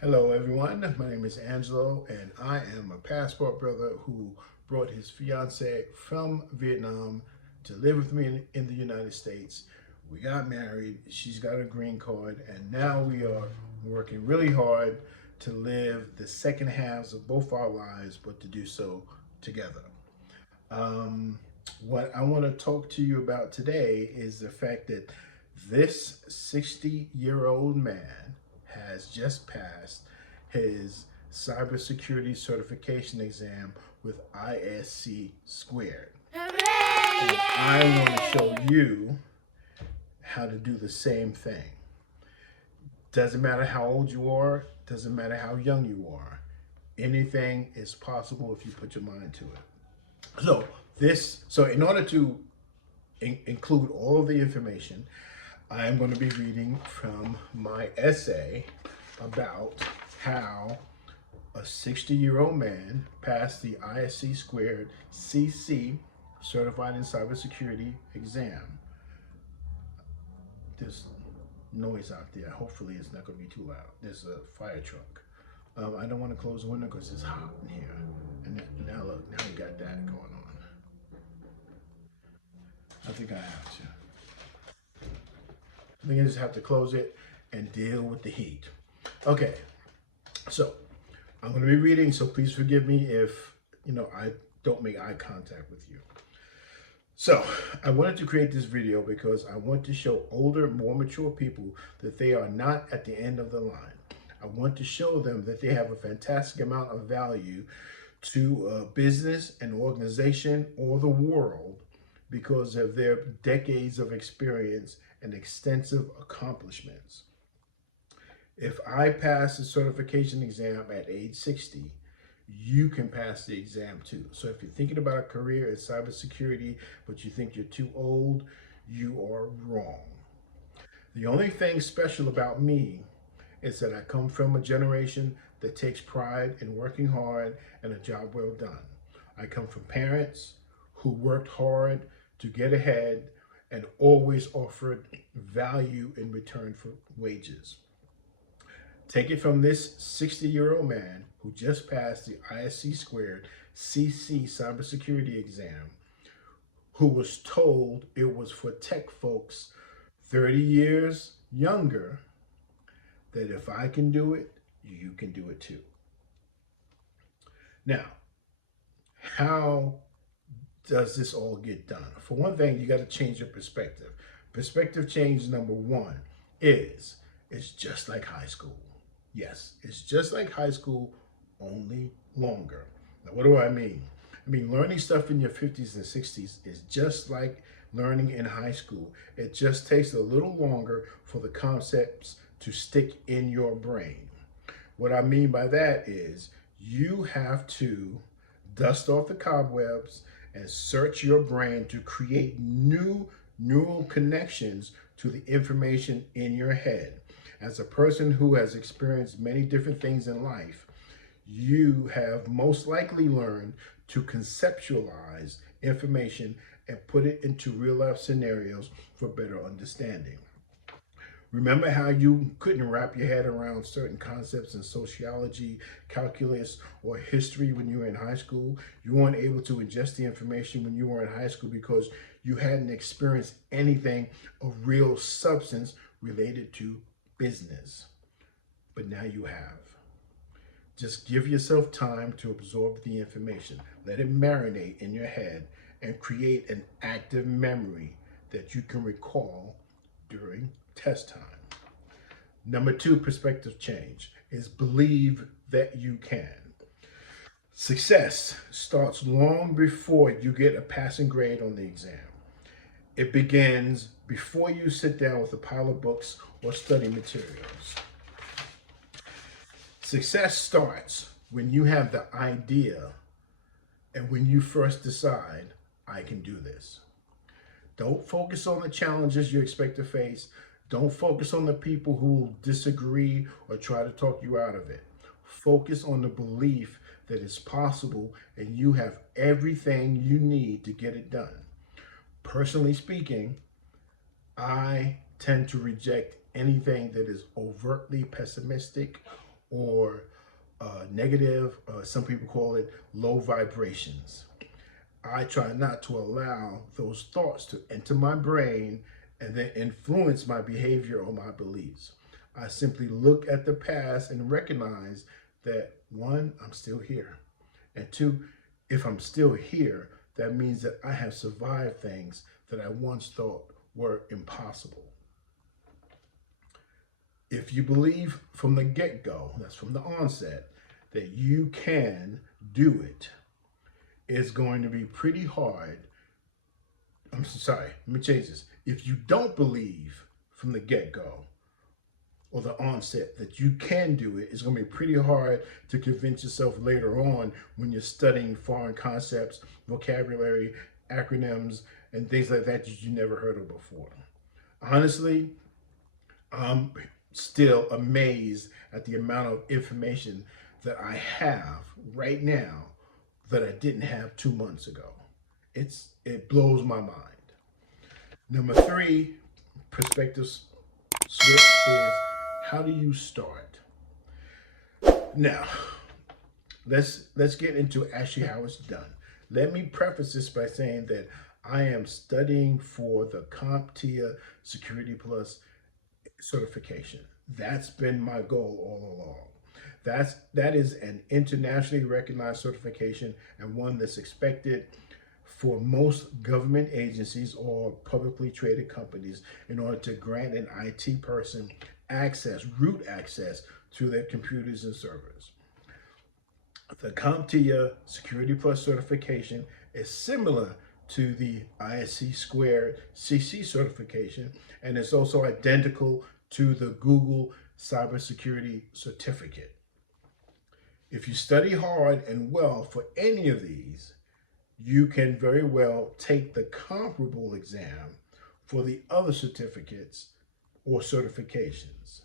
Hello everyone, my name is Angelo and I am a passport brother who brought his fiance from Vietnam to live with me in the United States. We got married, she's got a green card, and now we are working really hard to live the second halves of both our lives, but to do so together. Um, what I want to talk to you about today is the fact that this 60-year-old man has just passed his cybersecurity certification exam with ISC squared. And I want to show you how to do the same thing. Doesn't matter how old you are, doesn't matter how young you are. Anything is possible if you put your mind to it. So in order to include all of the information, I am going to be reading from my essay about how a 60-year-old man passed the ISC squared CC Certified in Cybersecurity exam. There's noise out there. Hopefully it's not going to be too loud. There's a fire truck. I don't want to close the window because it's hot in here. And now look, now we got that going on. I think I have to. I think I just have to close it and deal with the heat. Okay, so I'm going to be reading, so please forgive me if, I don't make eye contact with you. So I wanted to create this video because I want to show older, more mature people that they are not at the end of the line. I want to show them that they have a fantastic amount of value to a business, an organization, or the world because of their decades of experience and extensive accomplishments. If I pass the certification exam at age 60, you can pass the exam too. So if you're thinking about a career in cybersecurity, but you think you're too old, you are wrong. The only thing special about me is that I come from a generation that takes pride in working hard and a job well done. I come from parents who worked hard to get ahead and always offered value in return for wages. Take it from this 60-year-old man who just passed the ISC squared CC cybersecurity exam, who was told it was for tech folks 30 years younger, that if I can do it, you can do it too. Now, how does this all get done? For one thing, you got to change your perspective. Perspective change number one is it's just like high school. Yes, it's just like high school, only longer. Now, what do I mean? I mean, learning stuff in your 50s and 60s is just like learning in high school. It just takes a little longer for the concepts to stick in your brain. What I mean by that is you have to dust off the cobwebs and search your brain to create new neural connections to the information in your head. As a person who has experienced many different things in life, you have most likely learned to conceptualize information and put it into real life scenarios for better understanding. Remember how you couldn't wrap your head around certain concepts in sociology, calculus, or history when you were in high school? You weren't able to ingest the information when you were in high school because you hadn't experienced anything of real substance related to business. But now you have. Just give yourself time to absorb the information. Let it marinate in your head and create an active memory that you can recall during test time. Number two, perspective change is believe that you can. Success starts long before you get a passing grade on the exam. It begins before you sit down with a pile of books or study materials. Success starts when you have the idea and when you first decide, I can do this. Don't focus on the challenges you expect to face. Don't focus on the people who will disagree or try to talk you out of it. Focus on the belief that it's possible and you have everything you need to get it done. Personally speaking, I tend to reject anything that is overtly pessimistic or negative, some people call it low vibrations. I try not to allow those thoughts to enter my brain and then influence my behavior or my beliefs. I simply look at the past and recognize that one, I'm still here. And two, if I'm still here, that means that I have survived things that I once thought were impossible. If you believe from the get-go, that's from the onset, that you can do it, it's going to be pretty hard. I'm sorry, let me change this. If you don't believe from the get-go or the onset that you can do it, it's going to be pretty hard to convince yourself later on when you're studying foreign concepts, vocabulary, acronyms, and things like that you never heard of before. Honestly, I'm still amazed at the amount of information that I have right now that I didn't have 2 months ago. It blows my mind. Number three, perspective switch is, how do you start? Now, let's get into actually how it's done. Let me preface this by saying that I am studying for the CompTIA Security Plus certification. That's been my goal all along. That is an internationally recognized certification and one that's expected for most government agencies or publicly traded companies in order to grant an IT person access, root access to their computers and servers. The CompTIA Security Plus certification is similar to the ISC2 CC certification, and it's also identical to the Google Cybersecurity Certificate. If you study hard and well for any of these, you can very well take the comparable exam for the other certificates or certifications.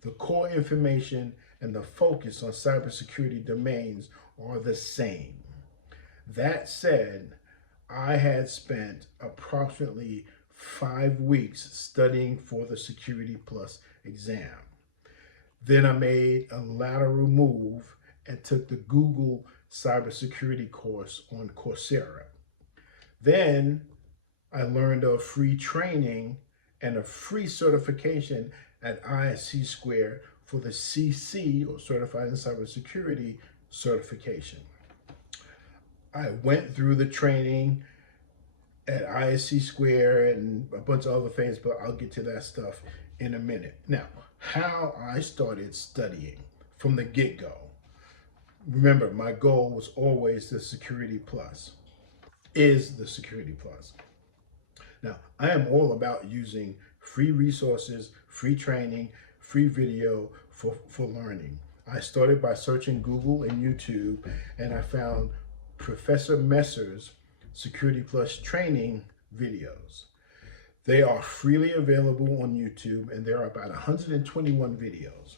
The core information and the focus on cybersecurity domains are the same. That said, I had spent approximately 5 weeks studying for the Security Plus exam. Then I made a lateral move and took the Google Cybersecurity course on Coursera. Then I learned of free training and a free certification at ISC2 for the CC, or Certified in Cybersecurity certification. I went through the training at ISC2 and a bunch of other things, but I'll get to that stuff in a minute. Now, how I started studying from the get-go. Remember, my goal was always the Security Plus, is the Security Plus. Now, I am all about using free resources, free training, free video for learning. I started by searching Google and YouTube, and I found Professor Messer's Security Plus training videos. They are freely available on YouTube, and there are about 121 videos.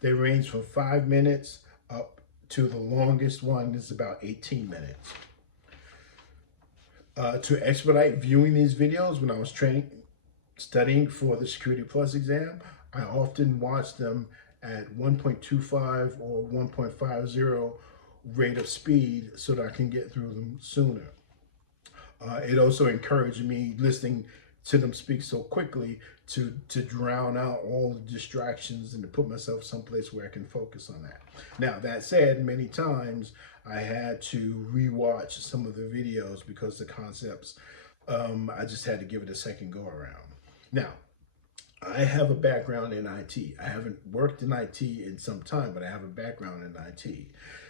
They range from 5 minutes up to the longest one is about 18 minutes. To expedite viewing these videos when I was studying for the Security Plus exam, I often watched them at 1.25 or 1.50 rate of speed so that I can get through them sooner. It also encouraged me, listening to them speak so quickly, to drown out all the distractions and to put myself someplace where I can focus on that. Now, that said, many times I had to rewatch some of the videos because the concepts, I just had to give it a second go around. Now, I have a background in IT. I haven't worked in IT in some time, but I have a background in IT.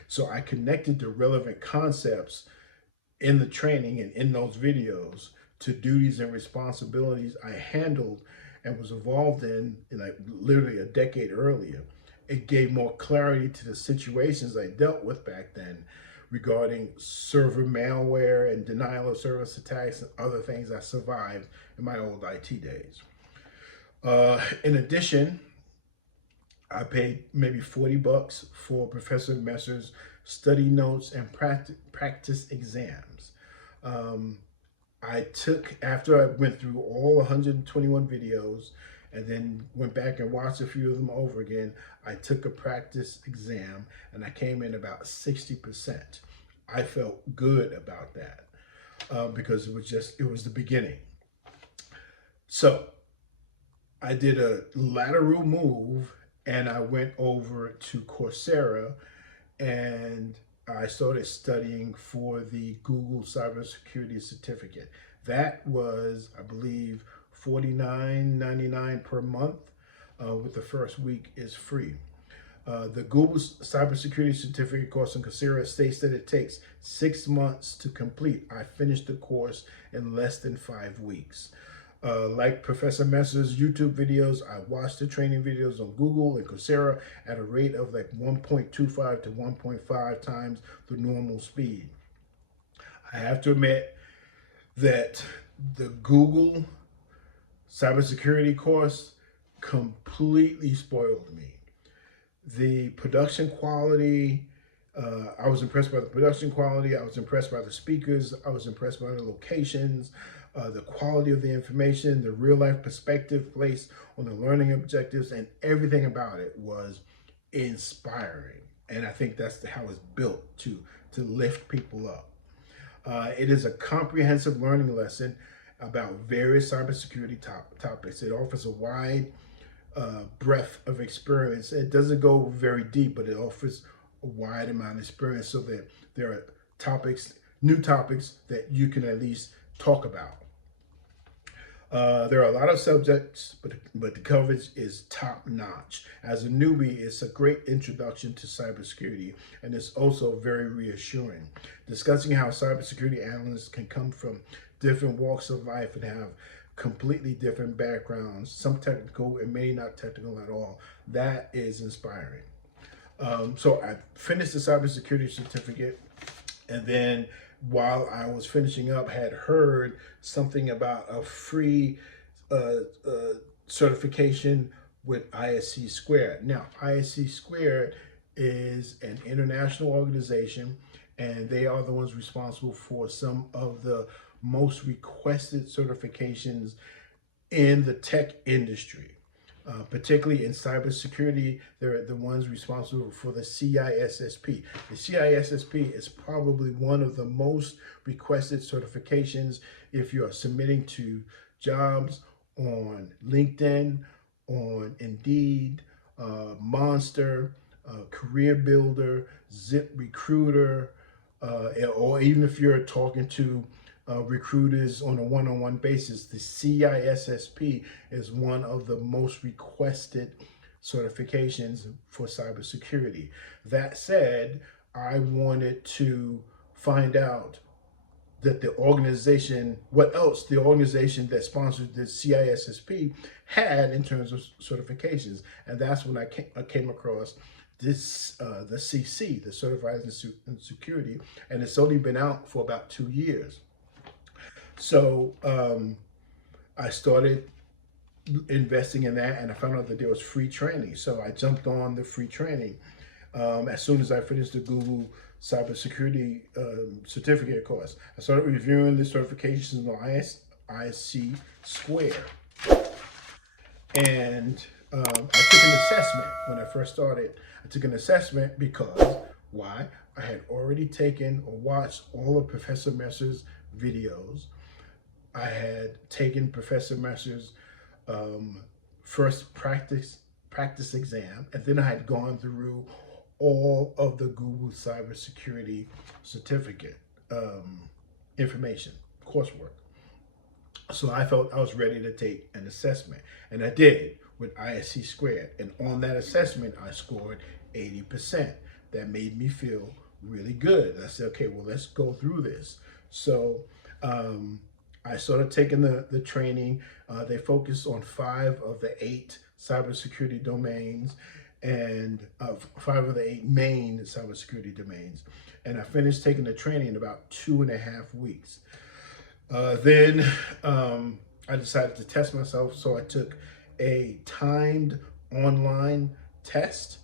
So I connected the relevant concepts in the training and in those videos to duties and responsibilities I handled and was involved in like literally a decade earlier. It gave more clarity to the situations I dealt with back then regarding server malware and denial of service attacks and other things I survived in my old IT days. In addition, I paid maybe $40 for Professor Messer's study notes and practice exams. After I went through all 121 videos and then went back and watched a few of them over again. I took a practice exam and I came in about 60%. I felt good about that because it was the beginning. So I did a lateral move and I went over to Coursera and I started studying for the Google Cybersecurity Certificate. That was, I believe, $49.99 per month, with the first week is free. The Google Cybersecurity Certificate course on Coursera states that it takes 6 months to complete. I finished the course in less than 5 weeks. Like Professor Messer's YouTube videos, I watched the training videos on Google and Coursera at a rate of like 1.25 to 1.5 times the normal speed. I have to admit that the Google cybersecurity course completely spoiled me. The production quality, I was impressed by the production quality. I was impressed by the speakers. I was impressed by the locations, the quality of the information, the real life perspective placed on the learning objectives, and everything about it was inspiring. And I think that's how it's built to lift people up. It is a comprehensive learning lesson about various cybersecurity topics. It offers a wide breadth of experience. It doesn't go very deep, but it offers a wide amount of experience so that there are new topics that you can at least talk about. There are a lot of subjects, but the coverage is top notch. As a newbie, it's a great introduction to cybersecurity, and it's also very reassuring. Discussing how cybersecurity analysts can come from different walks of life and have completely different backgrounds, some technical and many not technical at all. That is inspiring. So I finished the cybersecurity certificate, and then while I was finishing up, had heard something about a free certification with ISC2. Now, ISC2 is an international organization, and they are the ones responsible for some of the most requested certifications in the tech industry. Particularly in cybersecurity, they're the ones responsible for the CISSP. The CISSP is probably one of the most requested certifications if you are submitting to jobs on LinkedIn, on Indeed, Monster, Career Builder, Zip Recruiter, or even if you're talking to recruiters on a one-on-one basis. The CISSP is one of the most requested certifications for cybersecurity. That said, I wanted to find out that the organization, what else the organization that sponsored the CISSP had in terms of certifications. And that's when I came across this, the CC, the Certified in Security, and it's only been out for about 2 years. So I started investing in that, and I found out that there was free training. So I jumped on the free training as soon as I finished the Google Cybersecurity Certificate course. I started reviewing the certifications on ISC2. And I took an assessment when I first started. I took an assessment because, why? I had already taken or watched all of Professor Messer's videos. I had taken Professor Messer's first practice exam, and then I had gone through all of the Google Cybersecurity Certificate information, coursework. So I felt I was ready to take an assessment, and I did with ISC2. And on that assessment, I scored 80%. That made me feel really good. I said, okay, well, let's go through this. So I started taking the training. They focused on 5 of the 8 cybersecurity domains and 5 of the 8 main cybersecurity domains. And I finished taking the training in about 2.5 weeks. Then I decided to test myself. So I took a timed online test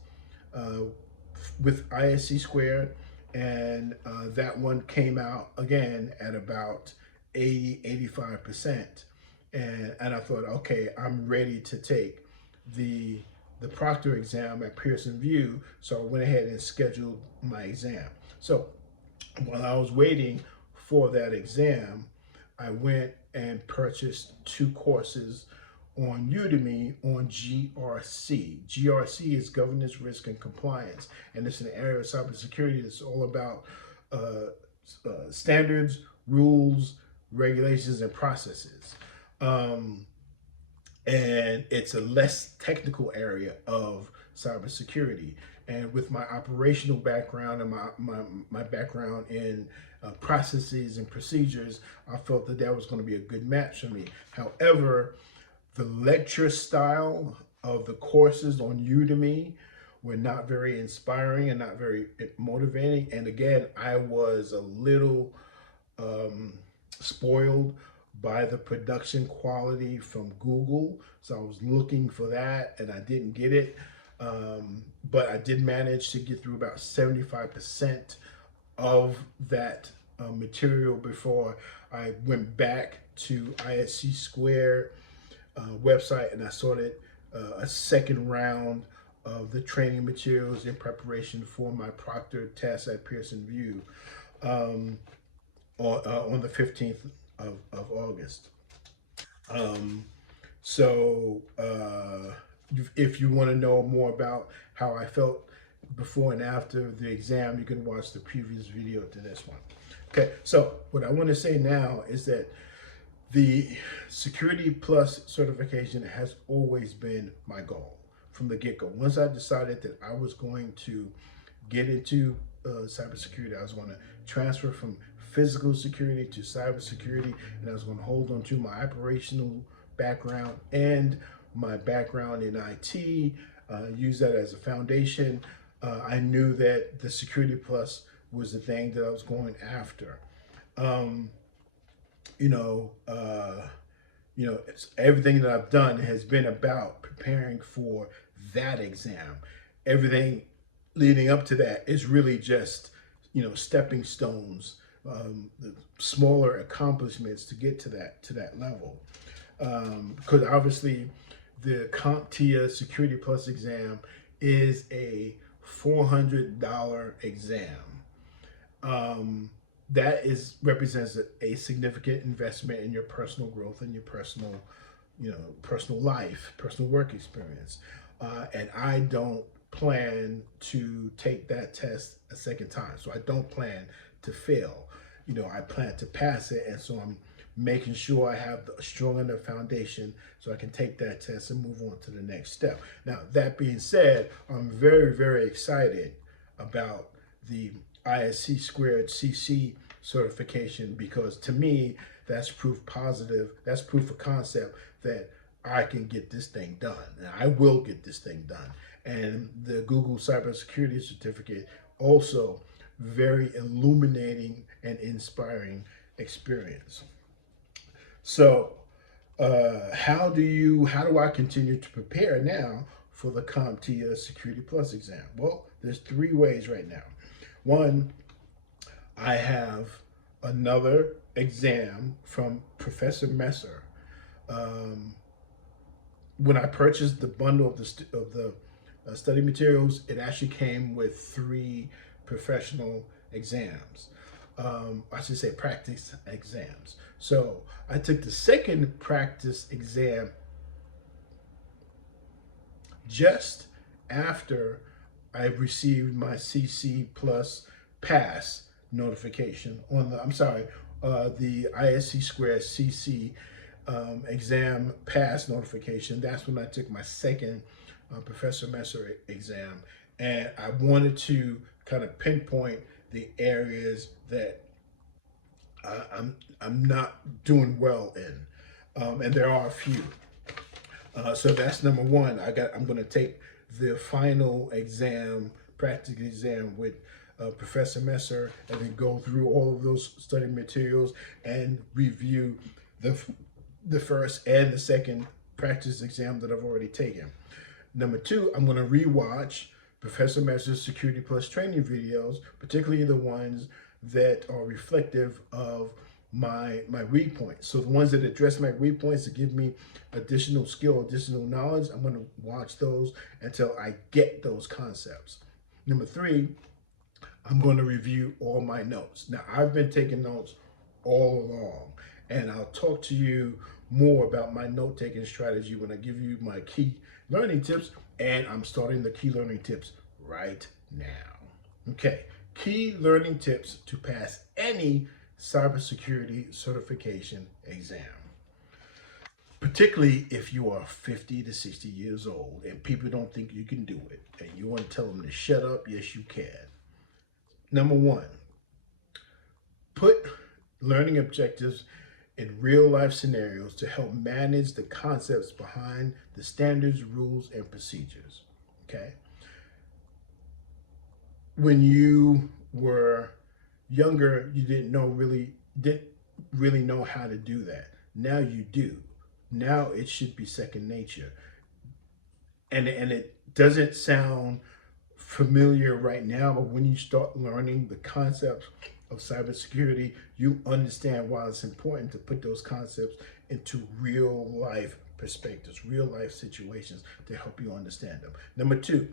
with ISC2, and that one came out again at about 85%. and I thought, okay, I'm ready to take the the proctor exam at Pearson VUE. So I went ahead and scheduled my exam. So while I was waiting for that exam, I went and purchased two courses on Udemy on GRC. GRC is Governance, Risk, and Compliance, and it's an area of cybersecurity that's all about standards, rules, regulations, and processes. Um, and it's a less technical area of cybersecurity. And with my operational background and my background in processes and procedures, I felt that that was going to be a good match for me. However, the lecture style of the courses on Udemy were not very inspiring and not very motivating. And again, I was a little um, spoiled by the production quality from Google. So I was looking for that and I didn't get it. But I did manage to get through about 75% of that material before I went back to ISC Square website and I sorted a second round of the training materials in preparation for my proctor test at Pearson VUE on the 15th of August. Um, so if you want to know more about how I felt before and after the exam, you can watch the previous video to this one. Okay, so what I want to say now is that the Security Plus certification has always been my goal from the get-go. Once I decided that I was going to get into cybersecurity, I was going to transfer from physical security to cybersecurity, and I was going to hold on to my operational background and my background in IT, use that as a foundation. I knew that the Security Plus was the thing that I was going after. Um, you know, everything that I've done has been about preparing for that exam. Everything leading up to that is really just, stepping stones, the smaller accomplishments to get to that level. Because obviously, the CompTIA Security Plus exam is a $400 exam. That represents a significant investment in your personal growth and your personal life, personal work experience. And I don't plan to take that test a second time. So I don't plan to fail. I plan to pass it. And so I'm making sure I have a strong enough foundation so I can take that test and move on to the next step. Now, that being said, I'm very, very excited about the ISC squared CC certification, because to me, that's proof positive, that's proof of concept that I can get this thing done. And I will get this thing done. And the Google Cybersecurity Certificate, also very illuminating and inspiring experience. So how do I continue to prepare now for the CompTIA Security Plus exam? Well, there's three ways right now. One, I have another exam from Professor Messer. When I purchased the bundle of the study materials, it actually came with three professional exams. I should say practice exams. So I took the second practice exam just after I received my CC Plus pass notification on the ISC squared CC exam pass notification. That's when I took my second Professor Messer exam, and I wanted to kind of pinpoint the areas that I'm not doing well in, and there are a few. So that's number one. I'm going to take the final exam, practical exam with Professor Messer, and then go through all of those study materials and review the first and the second practice exam that I've already taken. Number two, I'm going to rewatch Professor Messer's Security Plus training videos, particularly the ones that are reflective of my read points. So the ones that address my read points to give me additional skill, additional knowledge, I'm going to watch those until I get those concepts. Number three, I'm going to review all my notes. Now, I've been taking notes all along, and I'll talk to you more about my note-taking strategy when I give you my key learning tips, and I'm starting the key learning tips right now. Okay, key learning tips to pass any cybersecurity certification exam. Particularly if you are 50 to 60 years old and people don't think you can do it, and you want to tell them to shut up, yes, you can. Number one, put learning objectives in real life scenarios to help manage the concepts behind the standards, rules, and procedures. Okay. When you were younger, you didn't really know how to do that. Now you do. Now it should be second nature. And it doesn't sound familiar right now, but when you start learning the concepts of cybersecurity, you understand why it's important to put those concepts into real life perspectives, real life situations to help you understand them. Number two,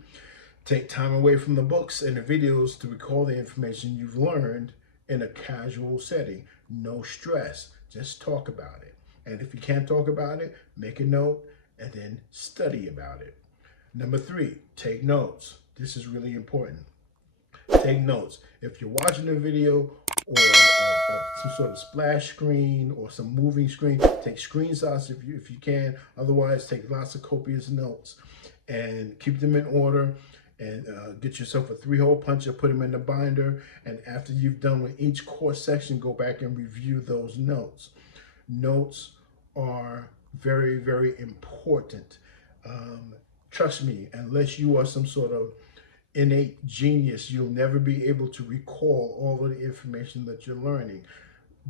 take time away from the books and the videos to recall the information you've learned in a casual setting. No stress, just talk about it. And if you can't talk about it, make a note and then study about it. Number three, take notes. This is really important. Take notes. If you're watching a video or some sort of splash screen or some moving screen, take screenshots if you can. Otherwise, take lots of copious notes and keep them in order. And get yourself a 3-hole puncher, put them in the binder. And after you've done with each course section, go back and review those notes. Notes are very, very important. Trust me, unless you are some sort of innate genius, you'll never be able to recall all of the information that you're learning.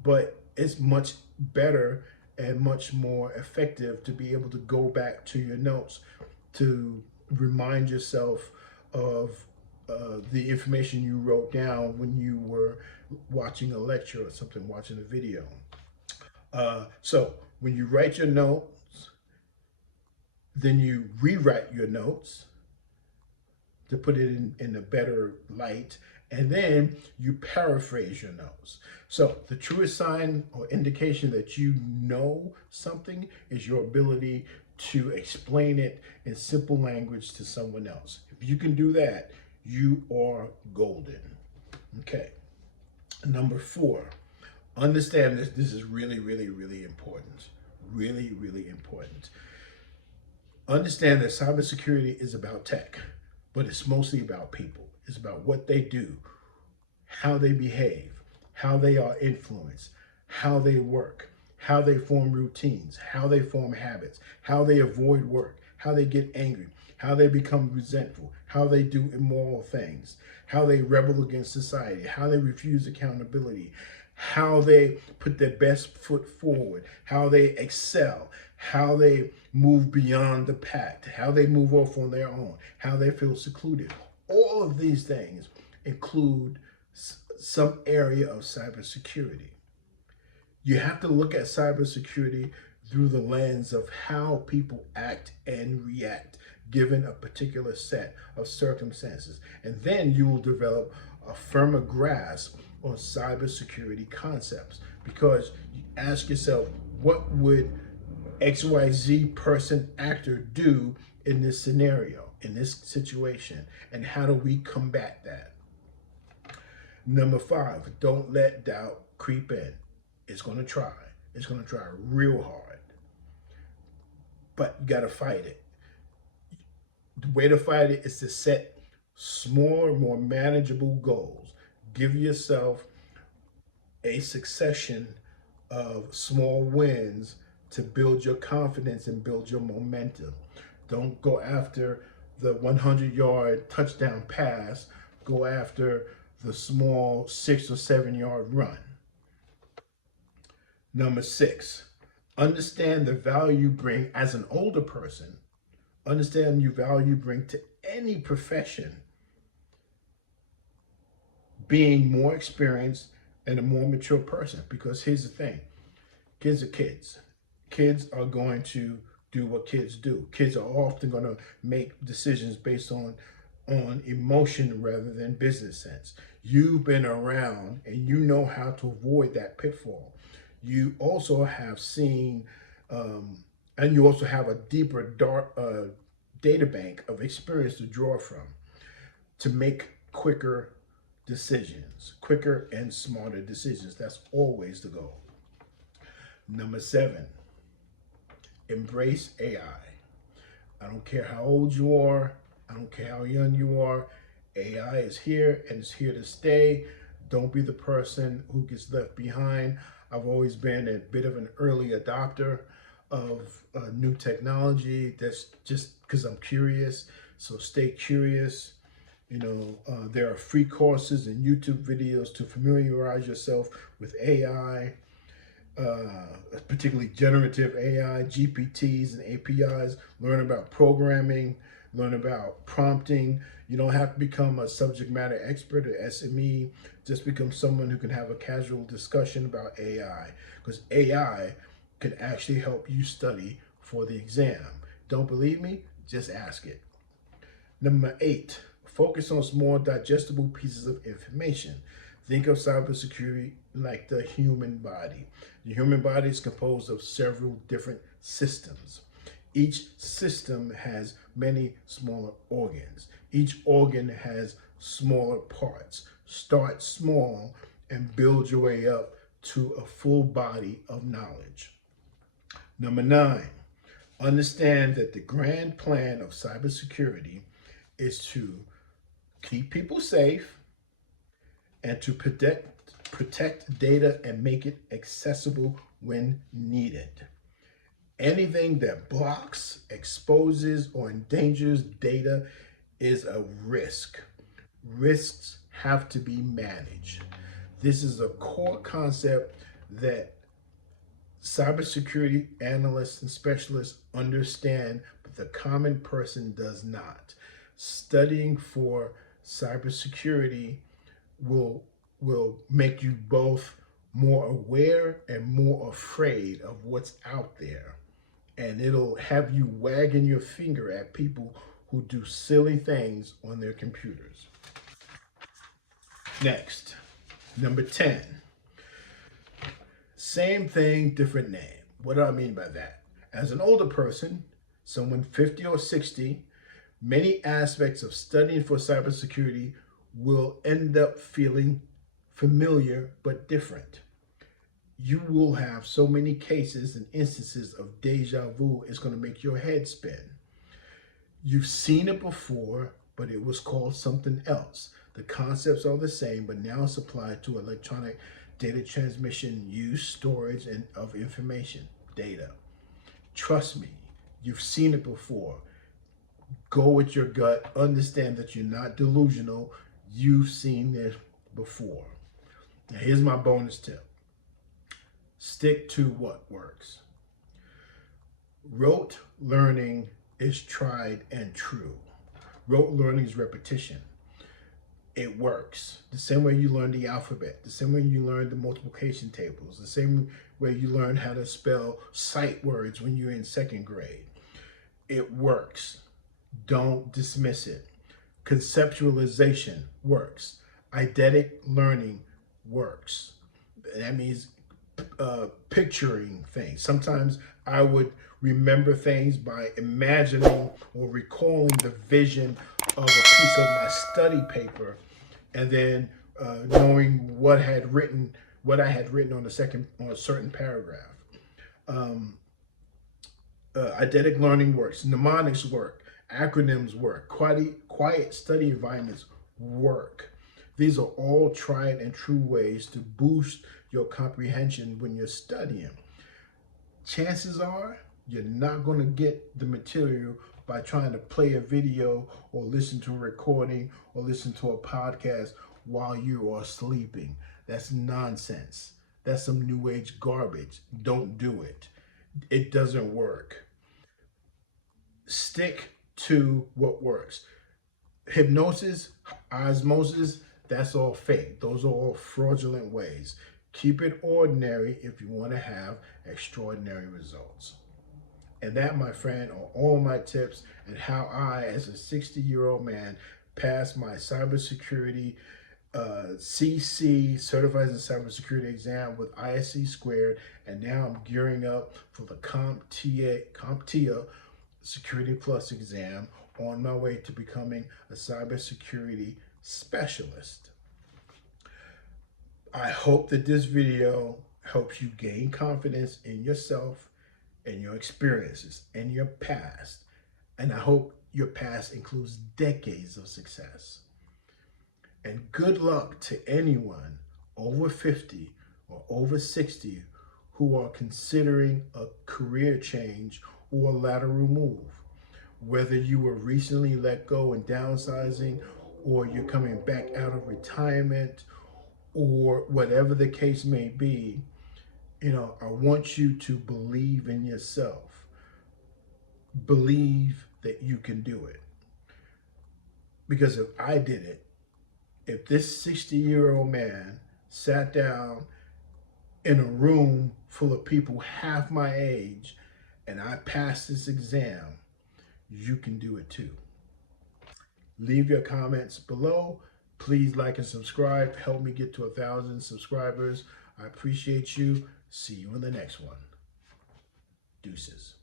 But it's much better and much more effective to be able to go back to your notes to remind yourself of the information you wrote down when you were watching a lecture or something, watching a video. So when you write your notes, then you rewrite your notes to put it in a better light, and then you paraphrase your notes. So the truest sign or indication that you know something is your ability to explain it in simple language to someone else. If you can do that, you are golden. Okay. Number four, understand this. This is really, really, really important. Really, really important. Understand that cybersecurity is about tech, but it's mostly about people. It's about what they do, how they behave, how they are influenced, how they work, how they form routines, how they form habits, how they avoid work, how they get angry, how they become resentful, how they do immoral things, how they rebel against society, how they refuse accountability, how they put their best foot forward, how they excel, how they move beyond the pack, how they move off on their own, how they feel secluded. All of these things include some area of cybersecurity. You have to look at cybersecurity through the lens of how people act and react given a particular set of circumstances. And then you will develop a firmer grasp on cybersecurity concepts, because you ask yourself, what would XYZ person, actor do in this scenario, in this situation, and how do we combat that? Number five, don't let doubt creep in. It's going to try. It's going to try real hard. But you got to fight it. The way to fight it is to set smaller, more manageable goals. Give yourself a succession of small wins to build your confidence and build your momentum. Don't go after the 100-yard touchdown pass. Go after the small 6 or 7 yard run. Number six, understand the value you bring as an older person. Understand the value you bring to any profession. Being more experienced and a more mature person. Because here's the thing, kids are kids. Kids are going to do what kids do. Kids are often going to make decisions based on emotion rather than business sense. You've been around and you know how to avoid that pitfall. You also have seen, and you also have a deeper data bank of experience to draw from to make quicker decisions, quicker and smarter decisions. That's always the goal. Number 7, embrace AI. I don't care how old you are, I don't care how young you are. AI is here and it's here to stay. Don't be the person who gets left behind. I've always been a bit of an early adopter of new technology. That's just because I'm curious. So stay curious. There are free courses and YouTube videos to familiarize yourself with AI, particularly generative AI, GPTs, and APIs. Learn about programming, learn about prompting. You don't have to become a subject matter expert or SME. Just become someone who can have a casual discussion about AI, because AI can actually help you study for the exam. Don't believe me? Just ask it. Number 8, focus on small digestible pieces of information. Think of cybersecurity like the human body. The human body is composed of several different systems. Each system has many smaller organs. Each organ has smaller parts. Start small and build your way up to a full body of knowledge. Number 9, understand that the grand plan of cybersecurity is to keep people safe and to protect data and make it accessible when needed. Anything that blocks, exposes, or endangers data is a risk. Risks have to be managed. This is a core concept that cybersecurity analysts and specialists understand, but the common person does not. Studying for cybersecurity will make you both more aware and more afraid of what's out there. And it'll have you wagging your finger at people who do silly things on their computers. Next, number 10, same thing, different name. What do I mean by that? As an older person, someone 50 or 60, many aspects of studying for cybersecurity will end up feeling familiar but different. You will have so many cases and instances of deja vu, it's going to make your head spin. You've seen it before, but it was called something else. The concepts are the same, but now it's applied to electronic data transmission, use, storage, and of information, data. Trust me, you've seen it before. Go with your gut, understand that you're not delusional. You've seen this before. Now here's my bonus tip. Stick to what works. Rote learning is tried and true. Rote learning is repetition. It works. The same way you learn the alphabet, the same way you learn the multiplication tables, the same way you learn how to spell sight words when you're in 2nd grade. It works. Don't dismiss it. Conceptualization works. Eidetic learning works. That means picturing things. Sometimes I would remember things by imagining or recalling the vision of a piece of my study paper, and then knowing what I had written on a certain paragraph. Eidetic learning works. Mnemonics work. Acronyms work. Quiet study environments work. These are all tried and true ways to boost your comprehension when you're studying. Chances are you're not going to get the material by trying to play a video or listen to a recording or listen to a podcast while you are sleeping. That's nonsense. That's some new age garbage. Don't do it. It doesn't work. Stick to what works. Hypnosis, osmosis, That's all fake. Those are all fraudulent ways. Keep it ordinary if you want to have extraordinary results. And that, my friend, are all my tips and how I, as a 60-year-old man, passed my cybersecurity CC, Certified in Cybersecurity exam with ISC squared, and now I'm gearing up for the CompTIA Security Plus exam, on my way to becoming a cybersecurity specialist. I hope that this video helps you gain confidence in yourself and your experiences and your past. And I hope your past includes decades of success. And good luck to anyone over 50 or over 60 who are considering a career change or a lateral move. Whether you were recently let go and downsizing, or you're coming back out of retirement, or whatever the case may be, I want you to believe in yourself. Believe that you can do it. Because if I did it, if this 60-year-old man sat down in a room full of people half my age and I passed this exam, you can do it too. Leave your comments below. Please like and subscribe. Help me get to 1,000 subscribers. I appreciate you. See you in the next one. Deuces.